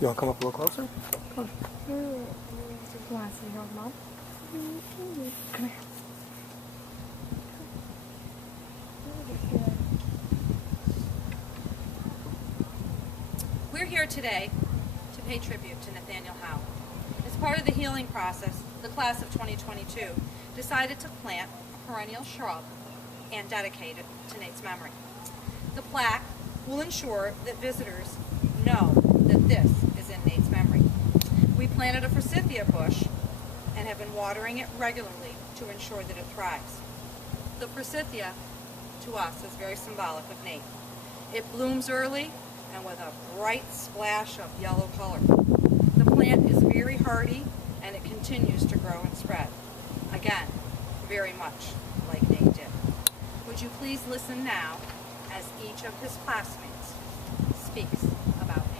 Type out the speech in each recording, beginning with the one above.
You want to come up a little closer? Come on. You want to see your mom? Come here. We're here today to pay tribute to Nathaniel Howe. As part of the healing process, the class of 2022 decided to plant a perennial shrub and dedicate it to Nate's memory. The plaque will ensure that visitors know that this is in Nate's memory. We planted a forsythia bush and have been watering it regularly to ensure that it thrives. The forsythia, to us, is very symbolic of Nate. It blooms early and with a bright splash of yellow color. The plant is very hardy and it continues to grow and spread. Again, very much like Nate did. Would you please listen now as each of his classmates speaks about Nate.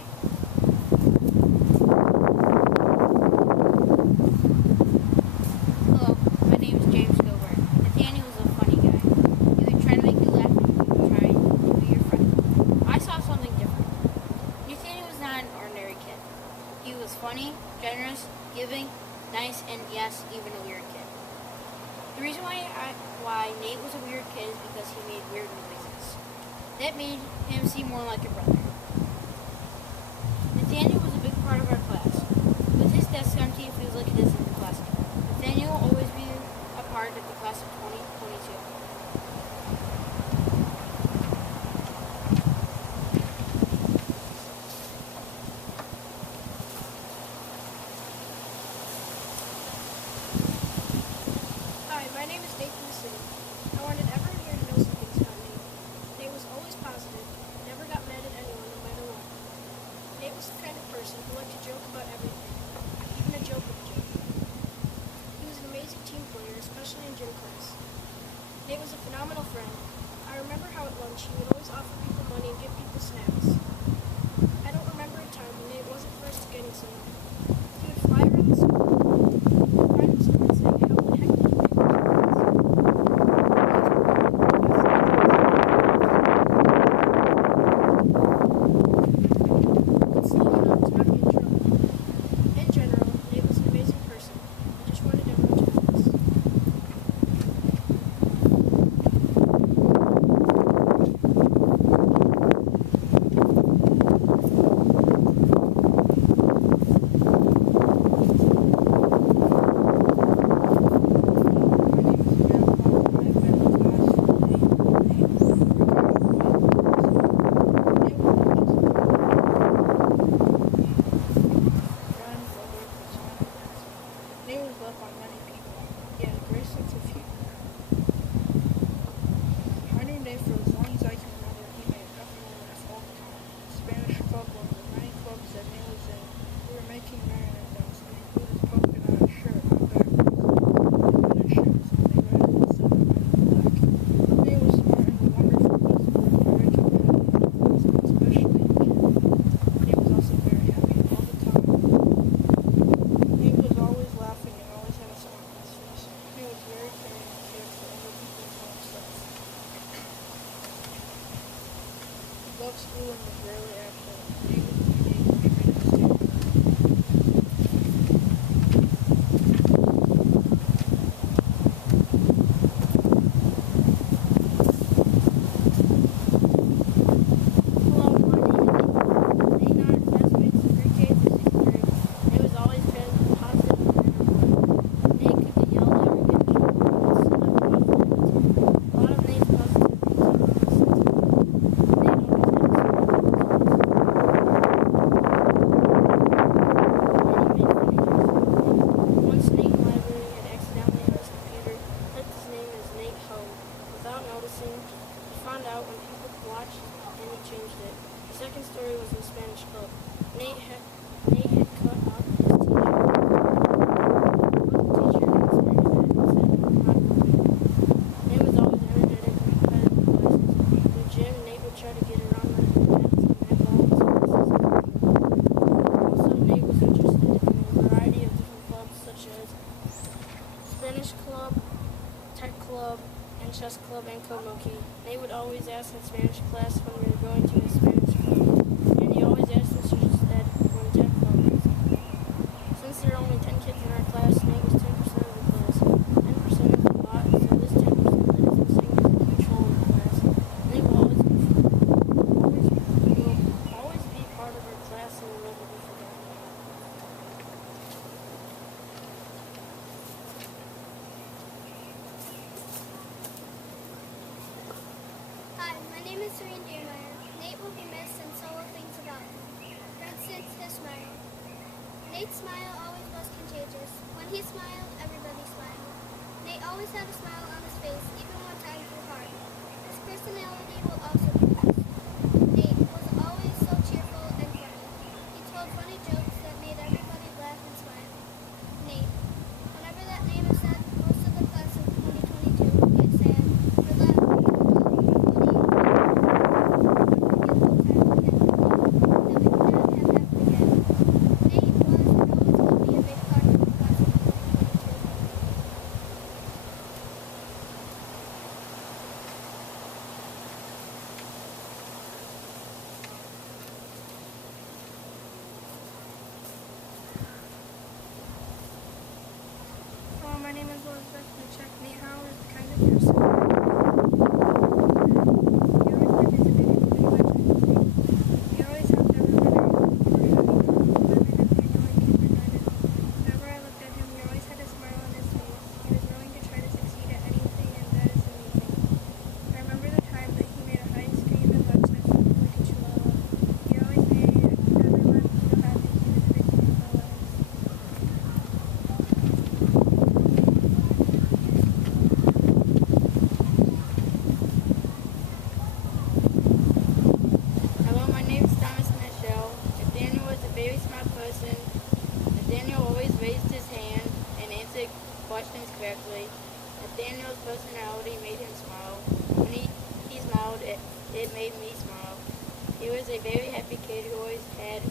Hello, my name is James Gilbert. Nathaniel was a funny guy. He would try to make you laugh and he would try to be your friend. I saw something different. Nathaniel was not an ordinary kid. He was funny, generous, giving, nice, and yes, even a weird kid. The reason why Nate was a weird kid is because he made weird noises. That made him seem more like a brother. Nathaniel was a big part of our class. With his desk empty, it feels like it isn't the class anymore. Nathaniel will always be a part of the class of 2022. Hi, my name is Nate from the city. I wanted everyone here to know some things about Nate. Nate was always positive, never got mad at anyone no matter what. Nate was the kind of person who liked to joke about everything, even a joke with a joke. He was an amazing team player, especially in gym class. Nate was a phenomenal friend. I remember how at lunch he would always offer people money and give people snacks. I don't remember a time when Nate wasn't first to getting someone. He would fly around the school, find someone saying how the heck did you make those slow enough to not get in trouble. In general, Nate was an amazing person. I just wanted everyone to know this. Nate was loved by many people. He had a great sense of humor. I knew Nate for as long as I can remember. He made everyone laugh all the time. Spanish club, one of the many clubs that Nate was in, we were making marionettes and he put his polka dot shirt on backwards. They put his shoes and they read it instead of wearing black. Nate was smart and a wonderful husband and very competitive in class, especially in gym. Nate was also very happy all the time. Nate was always laughing and always had a smile on his face. He was very caring and cared for other people as well as himself. He loved school and was rarely absent. Nate was my neighbor, trying to stay around. Hello, my name is Nate. Nate and I are classmates in grade 8 to 6th grade. Nate was always positive and energetic. Nate could get yelled at or get in trouble, but he still had positive. A lot of Nate's positivity was on the sense. Nate always had a smile on his face. Many made funny jokes about Nate. Once Nate in library had accidentally on his computer typed his name as Nate Howe. Without noticing, he found out when people watched and he changed it. The second story was in Spanish club. Nate had cut up his t-shirt. Nate was always energetic and competitive in classes. In the gym, Nate would try to get around the nets and net balls and also, Nate was interested in a variety of different clubs such as Spanish club, tech club, and chess club and Komoki. Nate would always ask in Spanish class when we were going to his Spanish club, and he always asked Mr. Stead when Jeff Nate's smile always was contagious. When he smiled, everybody smiled. Nate always had a smile on his face, even when times were hard. His personality will also be missed. Nate was always so cheerful and funny. He told funny jokes that made everybody laugh and smile. Nate. Whenever that name is said, most of the class of 2022 get sad or laugh because of all the funny, beautiful time we had that we cannot have happened again. Nate was and always will be a big part of the class of 2022. Hello, my name is Elizabeth Luchek. Nate Howe is the kind of person. He always participated in pretty much everything. He always helped everyone out. Whenever I looked at him, he always had a smile on his face. He was willing to try to succeed at anything, and that is amazing. I remember the time that he made a ice cream and lunch that felt like a chihuahua. He always made everyone feel happy. He was a big part of our lives. Hello, my name is Thomas Michelle. Nathaniel was a very smart person. Nathaniel always raised his hand and answered questions correctly. Nathaniel's personality made him smile. When he smiled, it made me smile. He was a very happy kid who always had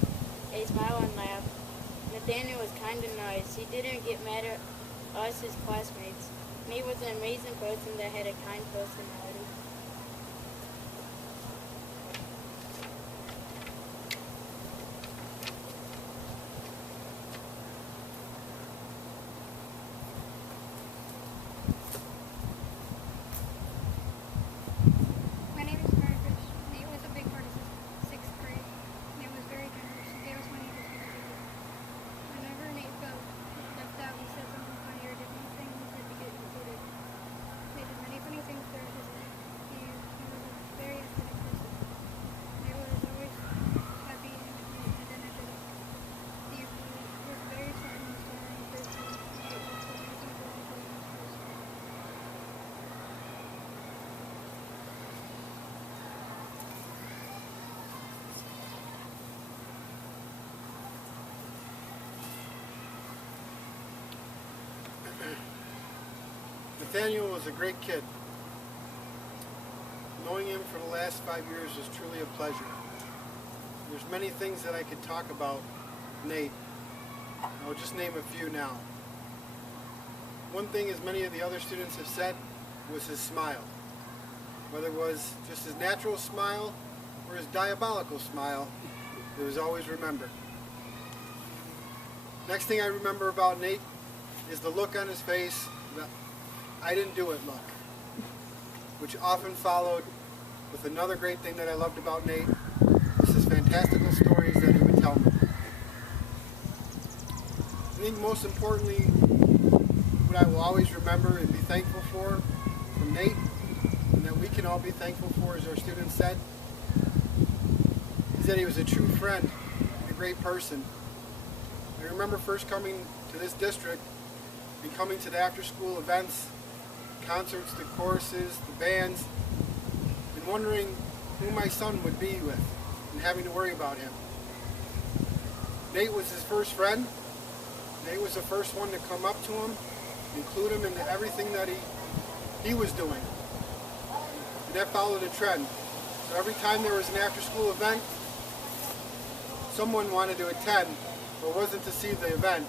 a smile and laugh. Nathaniel was kind and nice. He didn't get mad at us, his classmates. Nate was an amazing person that had a kind personality. My name is Margaret. Nate was a big part of sixth grade. Nate was very generous. He gave us money to feed people. Whenever Nate felt left out, he said something funny or did anything that to get included. Nate did many funny things throughout his life. He was a very athletic person. Nate was always happy and energetic. He was very smart and inspiring person. Nate was so amazing for all person. Nathaniel was a great kid. Knowing him for the last 5 years is truly a pleasure. There's many things that I could talk about Nate. I'll just name a few now. One thing, as many of the other students have said, was his smile. Whether it was just his natural smile or his diabolical smile, it was always remembered. Next thing I remember about Nate is the look on his face, the I didn't do it look, which often followed with another great thing that I loved about Nate, was his fantastical stories that he would tell me. I think most importantly, what I will always remember and be thankful for from Nate, and that we can all be thankful for, as our students said, is that he was a true friend and a great person. I remember first coming to this district and coming to the after-school events, concerts, the choruses, the bands, and wondering who my son would be with and having to worry about him. Nate was his first friend. Nate was the first one to come up to him, include him into everything that he was doing. And that followed a trend. So every time there was an after-school event, someone wanted to attend, but it wasn't to see the event,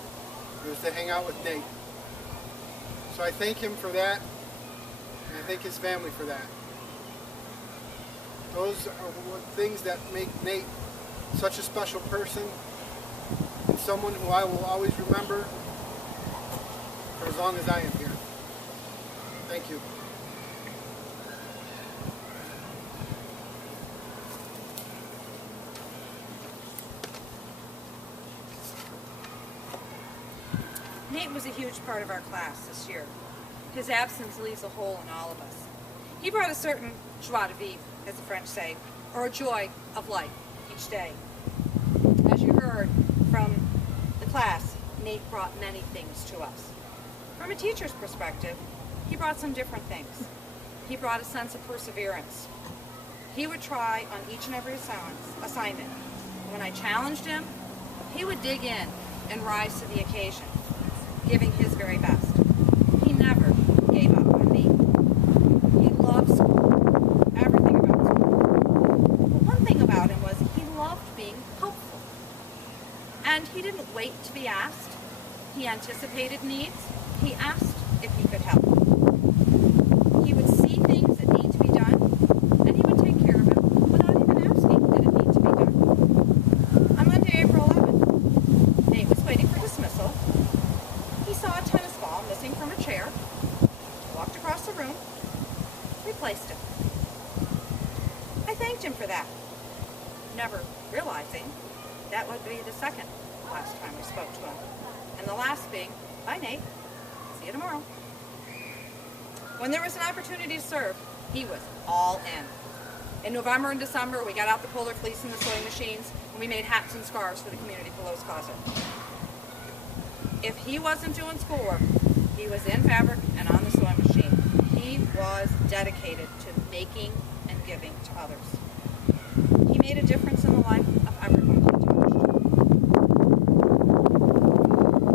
it was to hang out with Nate. So I thank him for that, and I thank his family for that. Those are things that make Nate such a special person, and someone who I will always remember for as long as I am here. Thank you. Nate was a huge part of our class this year. His absence leaves a hole in all of us. He brought a certain joie de vivre, as the French say, or a joy of life each day. As you heard from the class, Nate brought many things to us. From a teacher's perspective, he brought some different things. He brought a sense of perseverance. He would try on each and every assignment. When I challenged him, he would dig in and rise to the occasion, giving his very best. He never gave up on me. He loved school, everything about school. But one thing about him was he loved being helpful. And he didn't wait to be asked. He anticipated needs. He asked if he could help. He would see things that need to be done, and he would take care of it without even asking did it need to be done. On Monday, April 11th, Nate was waiting for dismissal. He saw a tennis ball missing from a chair, walked across the room, replaced it. I thanked him for that, never realizing that would be the second last time we spoke to him. And the last being, bye Nate, see you tomorrow. When there was an opportunity to serve, he was all in. In November and December, we got out the polar fleece and the sewing machines, and we made hats and scarves for the community below closet. If he wasn't doing schoolwork, he was in fabric and on the sewing machine. He was dedicated to making and giving to others. He made a difference in the life of everyone he touched.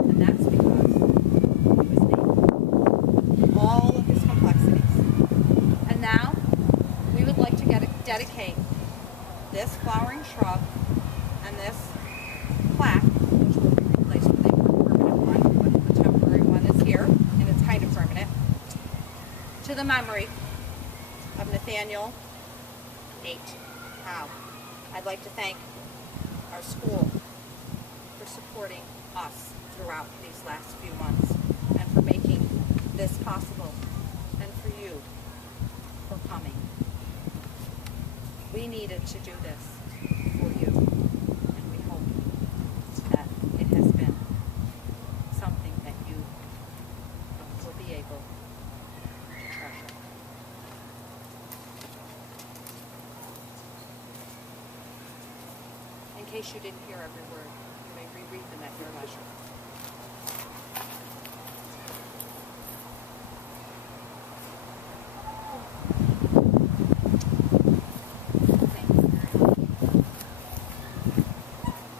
And that's because he was Nate. All of his complexities. And now, we would like to dedicate this flowering shrub and this plaque, which will be replaced with a permanent one, but the temporary one is here, and it's kind of permanent, to the memory of Nathaniel Nate Howe. I'd like to thank our school for supporting us throughout these last few months and for making this possible, and for you for coming. We needed to do this for you, and we hope that it has been something that you will be able to treasure. In case you didn't hear every word, you may reread them at your leisure.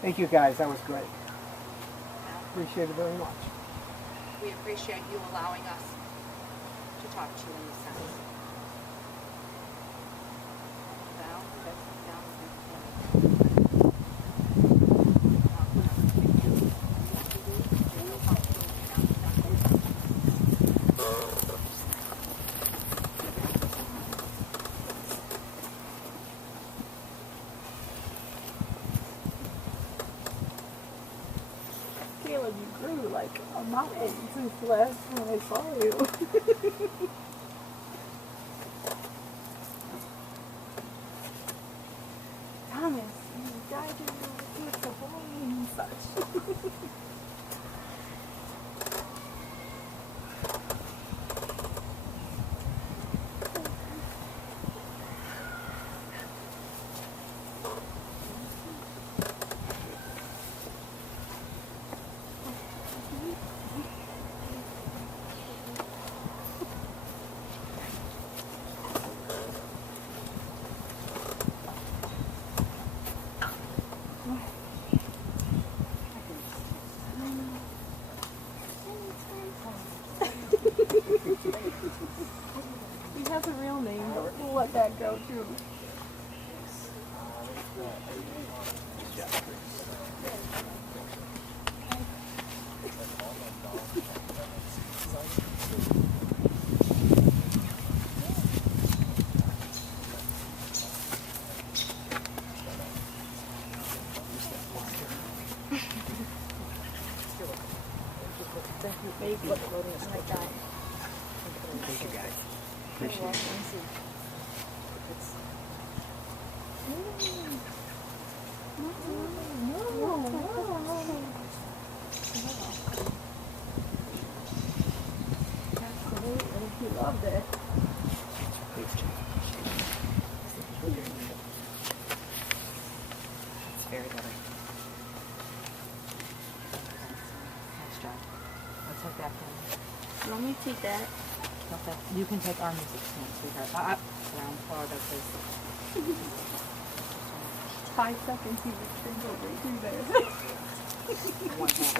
Thank you guys, that was great. Appreciate it very much. We appreciate you allowing us to talk to you in this sense. Val, you guys come down and Caleb, you grew like a mountain since the last time I saw you. Thomas, you died in your so holy and such. He has a real name, but we'll let that go too. Maybe. Like that. Thank you guys. Appreciate it. Absolutely. He loved it. It's very lovely. You want me to take that? Okay. You can take our music stand, sweetheart. Round part of this. 5 seconds, he was single way through there. One half.